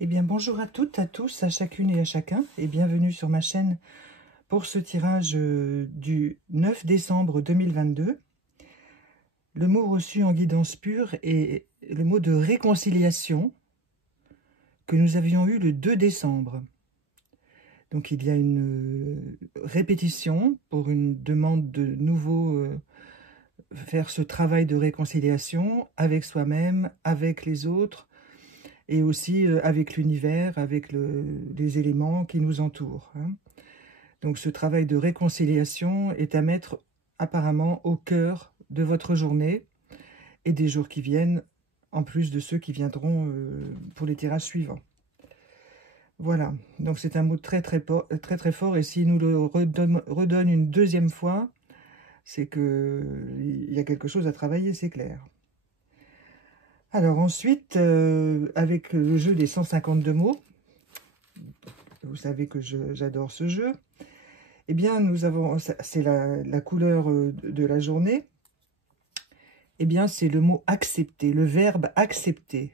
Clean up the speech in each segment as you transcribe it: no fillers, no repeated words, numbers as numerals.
Eh bien, bonjour à toutes, à tous, à chacune et à chacun, et bienvenue sur ma chaîne pour ce tirage du 9 décembre 2022. Le mot reçu en guidance pure est le mot de réconciliation que nous avions eu le 2 décembre. Donc, il y a une répétition pour une demande de nouveau faire ce travail de réconciliation avec soi-même, avec les autres, et aussi avec l'univers, avec les éléments qui nous entourent. Donc ce travail de réconciliation est à mettre apparemment au cœur de votre journée et des jours qui viennent, en plus de ceux qui viendront pour les tirages suivants. Voilà, donc c'est un mot très très fort, et s'il nous le redonne une deuxième fois, c'est qu'il y a quelque chose à travailler, c'est clair. Alors ensuite, avec le jeu des 152 mots, vous savez que j'adore ce jeu, eh bien nous avons, c'est la couleur de la journée, eh bien c'est le mot accepter, le verbe accepter.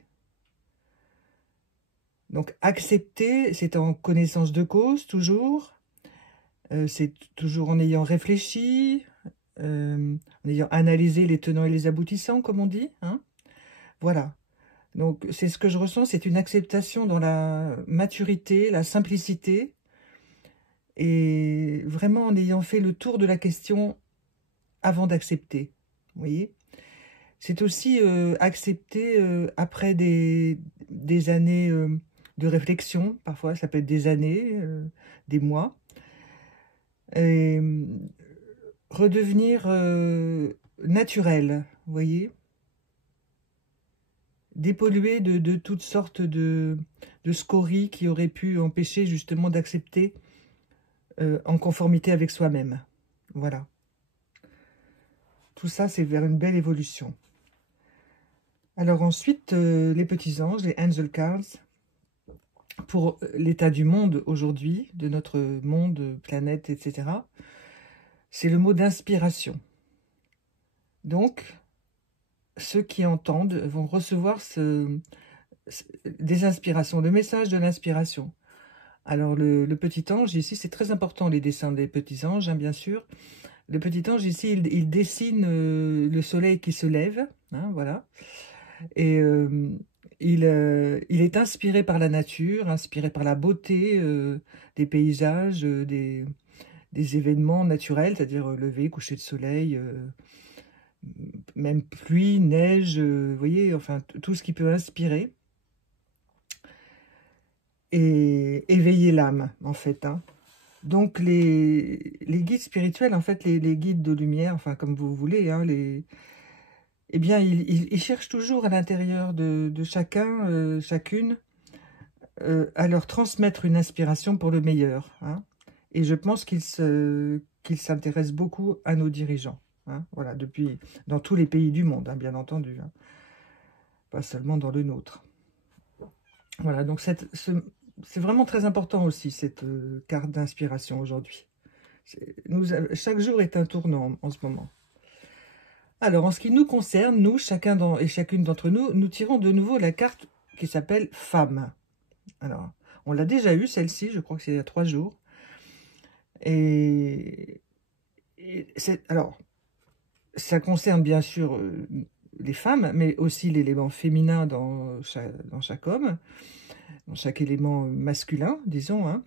Donc accepter, c'est en connaissance de cause, toujours, c'est toujours en ayant réfléchi, en ayant analysé les tenants et les aboutissants, comme on dit, hein. Voilà. Donc, c'est ce que je ressens, c'est une acceptation dans la maturité, la simplicité, et vraiment en ayant fait le tour de la question avant d'accepter. Vous voyez? C'est aussi accepter après des années de réflexion, parfois ça peut être des années, des mois, et redevenir naturel, vous voyez? Dépollué de toutes sortes de scories qui auraient pu empêcher justement d'accepter en conformité avec soi-même. Voilà. Tout ça, c'est vers une belle évolution. Alors ensuite, les petits anges, les angel cards, pour l'état du monde aujourd'hui, de notre monde, planète, etc. C'est le mot d'inspiration. Donc, ceux qui entendent vont recevoir des inspirations, le message de l'inspiration. Alors, le petit ange, ici, c'est très important, les dessins des petits anges, hein, bien sûr. Le petit ange, ici, il dessine le soleil qui se lève, hein, voilà. Et il est inspiré par la nature, inspiré par la beauté des paysages, des événements naturels, c'est-à-dire lever, coucher de soleil, même pluie, neige, vous voyez, enfin, tout ce qui peut inspirer et éveiller l'âme, en fait, hein. Donc, les guides spirituels, en fait, les guides de lumière, enfin, comme vous voulez, hein, eh bien, ils cherchent toujours à l'intérieur de chacun, chacune, à leur transmettre une inspiration pour le meilleur, hein. Et je pense qu'ils s'intéressent beaucoup à nos dirigeants, hein, voilà, dans tous les pays du monde, hein, bien entendu, hein, pas seulement dans le nôtre. Voilà, donc c'est vraiment très important aussi, cette carte d'inspiration aujourd'hui. Chaque jour est un tournant en ce moment. Alors, en ce qui nous concerne, nous, chacun et chacune d'entre nous, nous tirons de nouveau la carte qui s'appelle Femme. Alors, on l'a déjà eue, celle-ci, je crois que c'est il y a 3 jours. Alors, ça concerne bien sûr les femmes, mais aussi l'élément féminin dans chaque homme, dans chaque élément masculin, disons, hein.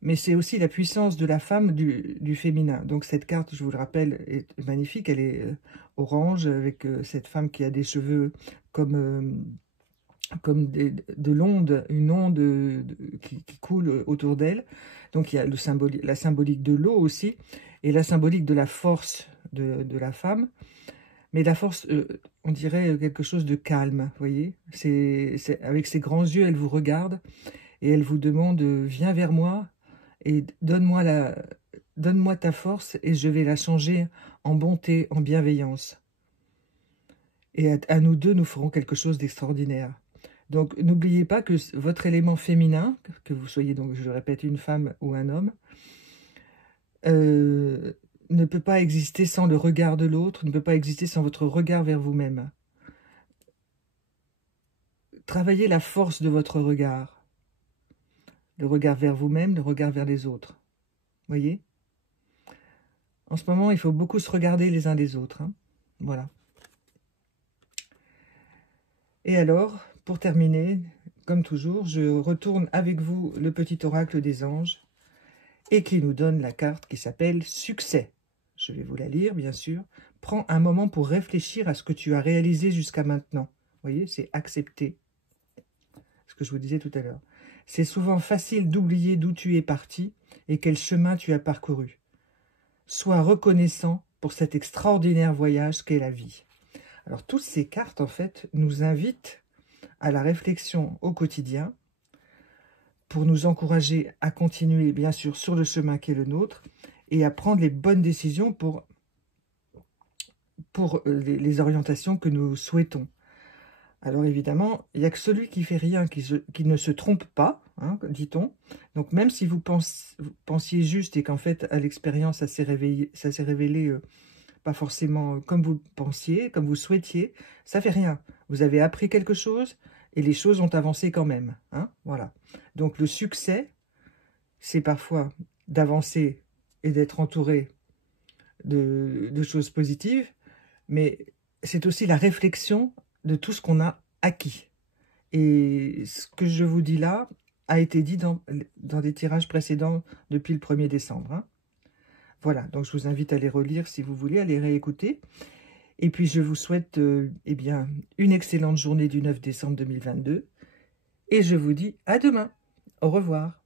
Mais c'est aussi la puissance de la femme du féminin. Donc cette carte, je vous le rappelle, est magnifique. Elle est orange, avec cette femme qui a des cheveux comme de l'onde, une onde qui coule autour d'elle. Donc il y a la symbolique de l'eau aussi, et la symbolique de la force de la femme. Mais la force, on dirait quelque chose de calme, vous voyez. Avec ses grands yeux, elle vous regarde, et elle vous demande, viens vers moi, et donne-moi ta force, et je vais la changer en bonté, en bienveillance. Et à nous deux, nous ferons quelque chose d'extraordinaire. Donc, n'oubliez pas que votre élément féminin, que vous soyez donc, je le répète, une femme ou un homme, ne peut pas exister sans le regard de l'autre, ne peut pas exister sans votre regard vers vous-même. Travaillez la force de votre regard. le regard vers vous-même, le regard vers les autres. Voyez? En ce moment, il faut beaucoup se regarder les uns les autres. Hein. Voilà. Et alors, pour terminer, comme toujours, je retourne avec vous le petit oracle des anges et qui nous donne la carte qui s'appelle « Succès ». Je vais vous la lire, bien sûr. Prends un moment pour réfléchir à ce que tu as réalisé jusqu'à maintenant. Vous voyez, c'est accepter. Ce que je vous disais tout à l'heure. C'est souvent facile d'oublier d'où tu es parti et quel chemin tu as parcouru. Sois reconnaissant pour cet extraordinaire voyage qu'est la vie. Alors, toutes ces cartes, en fait, nous invitent à la réflexion au quotidien pour nous encourager à continuer, bien sûr, sur le chemin qui est le nôtre et à prendre les bonnes décisions pour les orientations que nous souhaitons. Alors évidemment, il n'y a que celui qui fait rien qui ne se trompe pas, hein, dit-on. Donc même si vous pensiez juste et qu'en fait, à l'expérience, ça s'est révélé pas forcément comme vous pensiez, comme vous souhaitiez, ça fait rien. Vous avez appris quelque chose et les choses ont avancé quand même. Hein, voilà. Donc le succès, c'est parfois d'avancer et d'être entouré de choses positives, mais c'est aussi la réflexion de tout ce qu'on a acquis. Et ce que je vous dis là a été dit dans des tirages précédents depuis le 1er décembre. Hein. Voilà, donc je vous invite à les relire si vous voulez, à les réécouter. Et puis je vous souhaite eh bien, une excellente journée du 9 décembre 2022. Et je vous dis à demain. Au revoir.